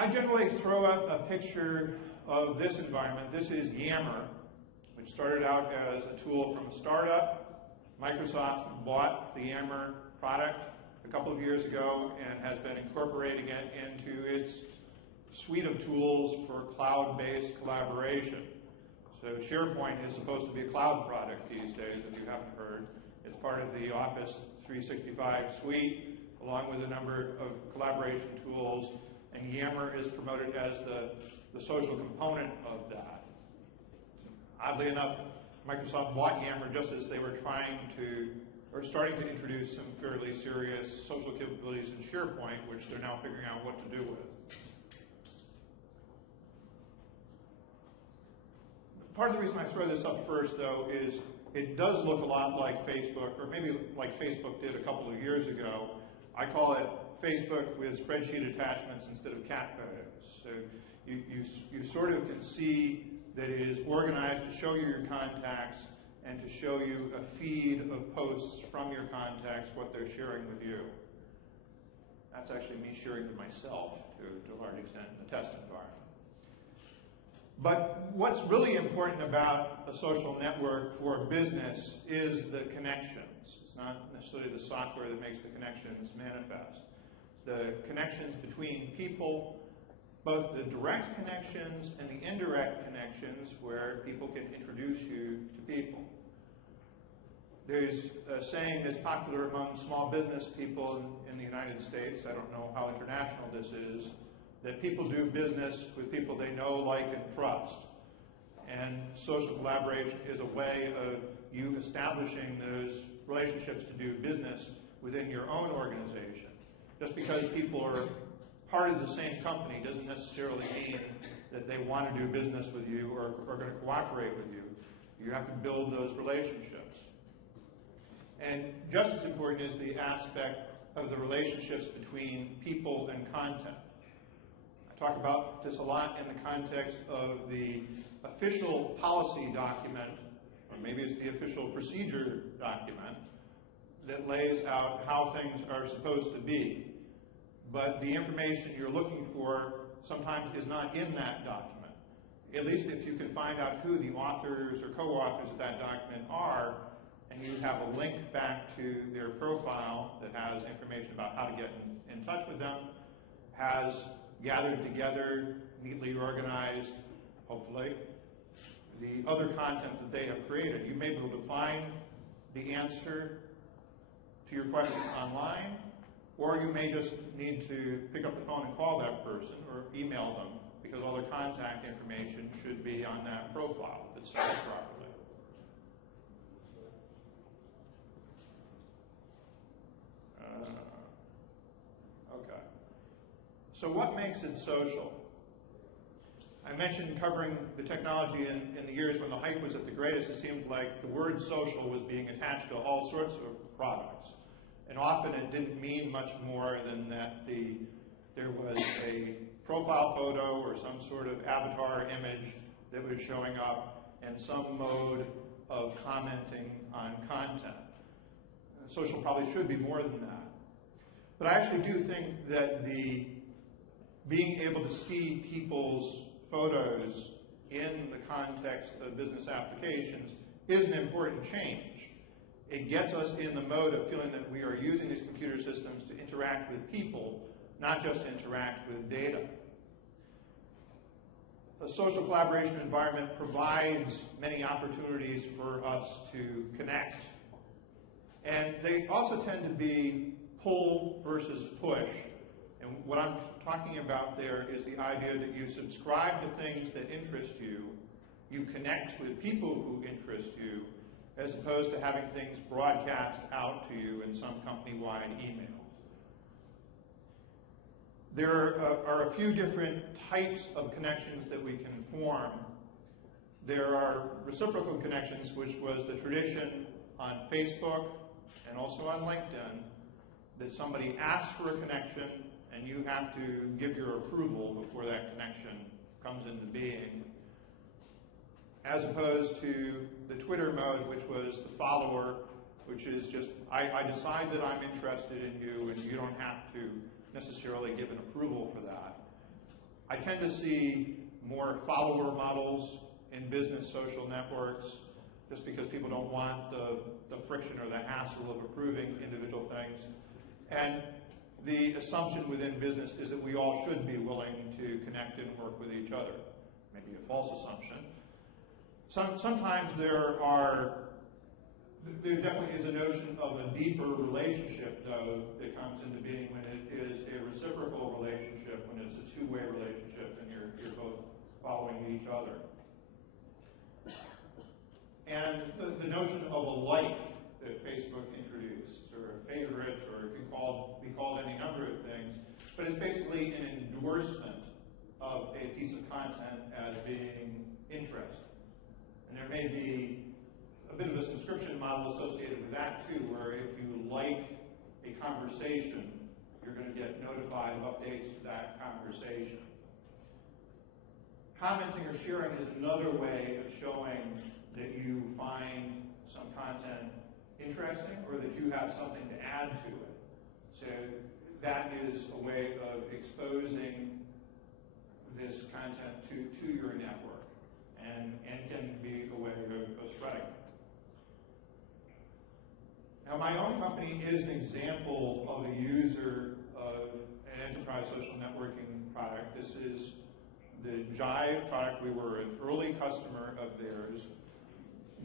I generally throw up a picture of this environment. This is Yammer, which started out as a tool from a startup. Microsoft bought the Yammer product a couple of years ago and has been incorporating it into its suite of tools for cloud-based collaboration. So SharePoint is supposed to be a cloud product these days, if you haven't heard. It's part of the Office 365 suite, along with a number of collaboration tools, and Yammer is promoted as the social component of that. Oddly enough, Microsoft bought Yammer just as they were starting to introduce some fairly serious social capabilities in SharePoint, which they're now figuring out what to do with. Part of the reason I throw this up first, though, is it does look a lot like Facebook, or maybe like Facebook did a couple of years ago. I call it Facebook with spreadsheet attachments instead of cat photos. So you sort of can see that it is organized to show you your contacts and to show you a feed of posts from your contacts, what they're sharing with you. That's actually me sharing to myself to a large extent in the test environment. But what's really important about a social network for business is the connections. It's not necessarily the software that makes the connections manifest. The connections between people, both the direct connections and the indirect connections where people can introduce you to people. There's a saying that's popular among small business people in the United States, I don't know how international this is, that people do business with people they know, like, and trust. And social collaboration is a way of you establishing those relationships to do business within your own organization. Just because people are part of the same company doesn't necessarily mean that they want to do business with you or are going to cooperate with you. You have to build those relationships. And just as important is the aspect of the relationships between people and content. I talk about this a lot in the context of the official policy document, or maybe it's the official procedure document, that lays out how things are supposed to be. But the information you're looking for sometimes is not in that document. At least if you can find out who the authors or co-authors of that document are, and you have a link back to their profile that has information about how to get in touch with them, has gathered together, neatly organized, hopefully, the other content that they have created. You may be able to find the answer to your question online, or you may just need to pick up the phone and call that person or email them, because all their contact information should be on that profile if it's set up properly. Okay. So what makes it social? I mentioned covering the technology in the years when the hype was at the greatest. It seemed like the word social was being attached to all sorts of products. And often it didn't mean much more than that there was a profile photo or some sort of avatar image that was showing up and some mode of commenting on content. Social probably should be more than that. But I actually do think that being able to see people's photos in the context of business applications is an important change. It gets us in the mode of feeling that we are using these computer systems to interact with people, not just interact with data. A social collaboration environment provides many opportunities for us to connect. And they also tend to be pull versus push. And what I'm talking about there is the idea that you subscribe to things that interest you, you connect with people who interest you, as opposed to having things broadcast out to you in some company-wide email. There are a few different types of connections that we can form. There are reciprocal connections, which was the tradition on Facebook and also on LinkedIn, that somebody asks for a connection and you have to give your approval before that connection comes into being, as opposed to the Twitter mode, which was the follower, which is just, I decide that I'm interested in you and you don't have to necessarily give an approval for that. I tend to see more follower models in business social networks, just because people don't want the friction or the hassle of approving individual things. And the assumption within business is that we all should be willing to connect and work with each other. Maybe a false assumption. Sometimes there definitely is a notion of a deeper relationship, though, that comes into being when it is a reciprocal relationship, when it's a two-way relationship and you're both following each other. And the notion of a like that Facebook introduced, or a favorite, or it can be called any number of things, but it's basically an endorsement of a piece of content as being interesting. And there may be a bit of a subscription model associated with that too, where if you like a conversation, you're going to get notified of updates to that conversation. Commenting or sharing is another way of showing that you find some content interesting or that you have something to add to it. So that is a way of exposing this content to your network and can be a way of spreading it. Now, my own company is an example of a user of an enterprise social networking product. This is the Jive product. We were an early customer of theirs.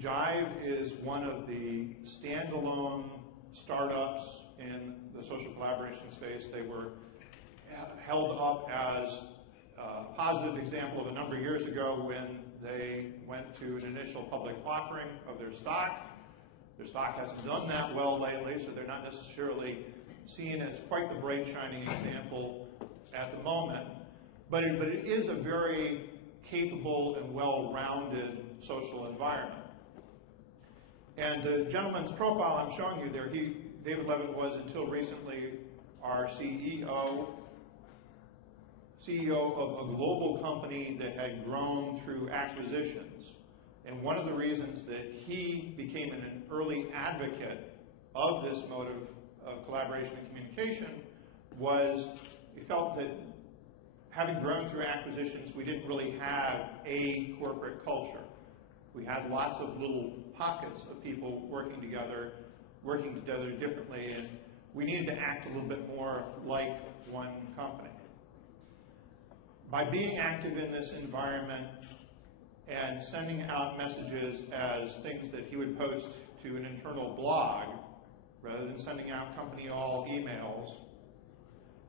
Jive is one of the standalone startups in the social collaboration space. They were held up as a positive example of a number of years ago when they went to an initial public offering of their stock. Their stock hasn't done that well lately, so they're not necessarily seen as quite the bright, shining example at the moment. But it is a very capable and well-rounded social environment. And the gentleman's profile I'm showing you there, David Levin was until recently our CEO of a global company that had grown through acquisitions. And one of the reasons that he became an early advocate of this mode of collaboration and communication was he felt that having grown through acquisitions, we didn't really have a corporate culture. We had lots of little pockets of people working together differently, and we needed to act a little bit more like one company. By being active in this environment and sending out messages as things that he would post to an internal blog, rather than sending out company-all emails,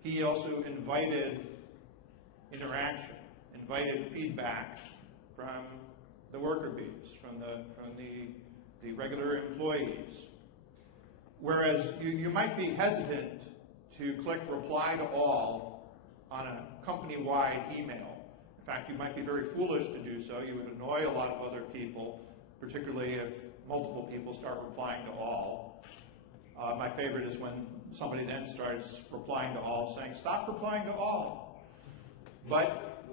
he also invited interaction, invited feedback from the worker bees, from the regular employees. Whereas you might be hesitant to click reply to all on a company-wide email. In fact, you might be very foolish to do so. You would annoy a lot of other people, particularly if multiple people start replying to all. My favorite is when somebody then starts replying to all, saying, "Stop replying to all." But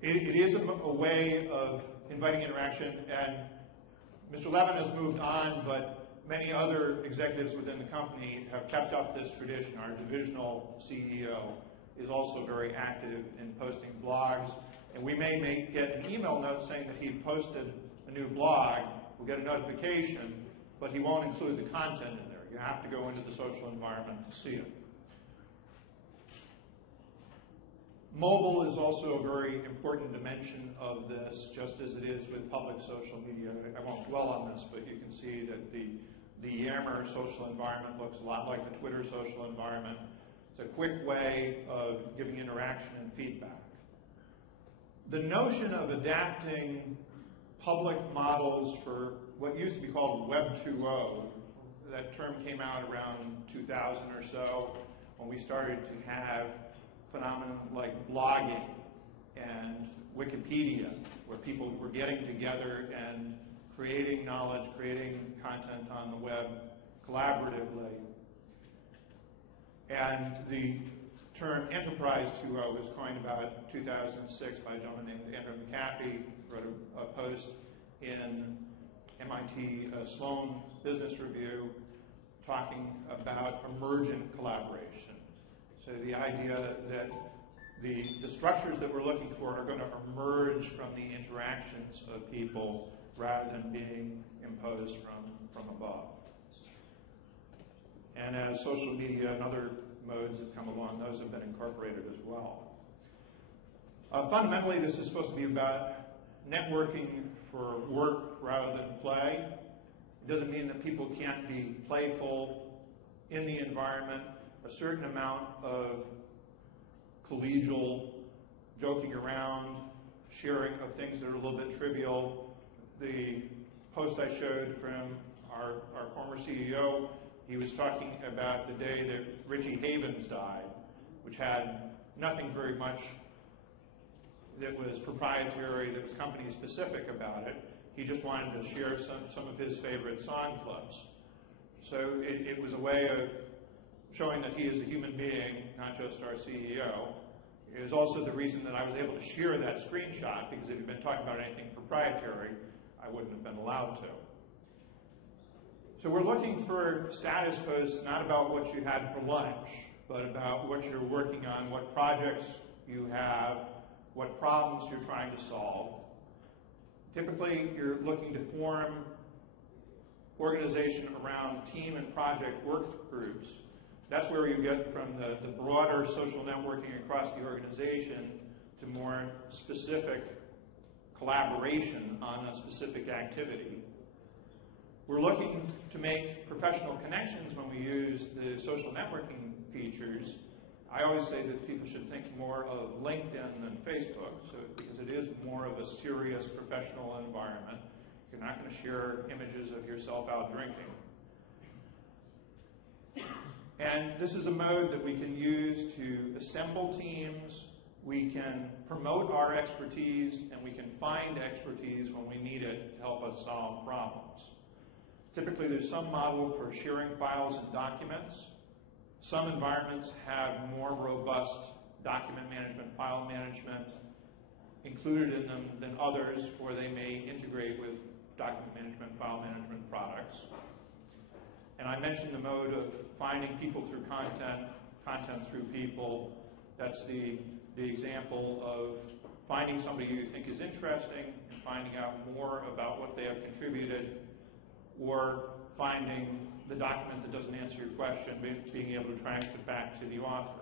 it is a way of inviting interaction, and Mr. Levin has moved on, but many other executives within the company have kept up this tradition. Our divisional CEO is also very active in posting blogs, and we may get an email note saying that he posted a new blog. We'll get a notification, but he won't include the content in there. You have to go into the social environment to see it. Mobile is also a very important dimension of this, just as it is with public social media. I won't dwell on this, but you can see that the Yammer social environment looks a lot like the Twitter social environment. It's a quick way of giving interaction and feedback. The notion of adapting public models for what used to be called Web 2.0, that term came out around 2000 or so, when we started to have phenomena like blogging and Wikipedia, where people were getting together and creating knowledge, creating content on the web collaboratively. And the term Enterprise 2.0 was coined about 2006 by a gentleman named Andrew McAfee, who wrote a post in MIT Sloan Business Review talking about emergent collaboration. So the idea that the structures that we're looking for are going to emerge from the interactions of people rather than being imposed from above. And as social media and other modes have come along, those have been incorporated as well. Fundamentally, this is supposed to be about networking for work rather than play. It doesn't mean that people can't be playful in the environment. A certain amount of collegial joking around, sharing of things that are a little bit trivial. The post I showed from our former CEO, he was talking about the day that Richie Havens died, which had nothing very much that was proprietary, that was company specific about it. He just wanted to share some of his favorite song clips. So it was a way of showing that he is a human being, not just our CEO. It was also the reason that I was able to share that screenshot, because if you'd been talking about anything proprietary, I wouldn't have been allowed to. So we're looking for status posts not about what you had for lunch, but about what you're working on, what projects you have, what problems you're trying to solve. Typically, you're looking to form organization around team and project work groups. That's where you get from the broader social networking across the organization to more specific collaboration on a specific activity. We're looking to make professional connections when we use the social networking features. I always say that people should think more of LinkedIn than Facebook, because it is more of a serious professional environment. You're not going to share images of yourself out drinking. And this is a mode that we can use to assemble teams, we can promote our expertise, and we can find expertise when we need it to help us solve problems. Typically, there's some model for sharing files and documents. Some environments have more robust document management, file management included in them than others, or they may integrate with document management, file management products. And I mentioned the mode of finding people through content, content through people. That's the example of finding somebody you think is interesting and finding out more about what they have contributed, or finding the document that doesn't answer your question, being able to transfer it back to the author.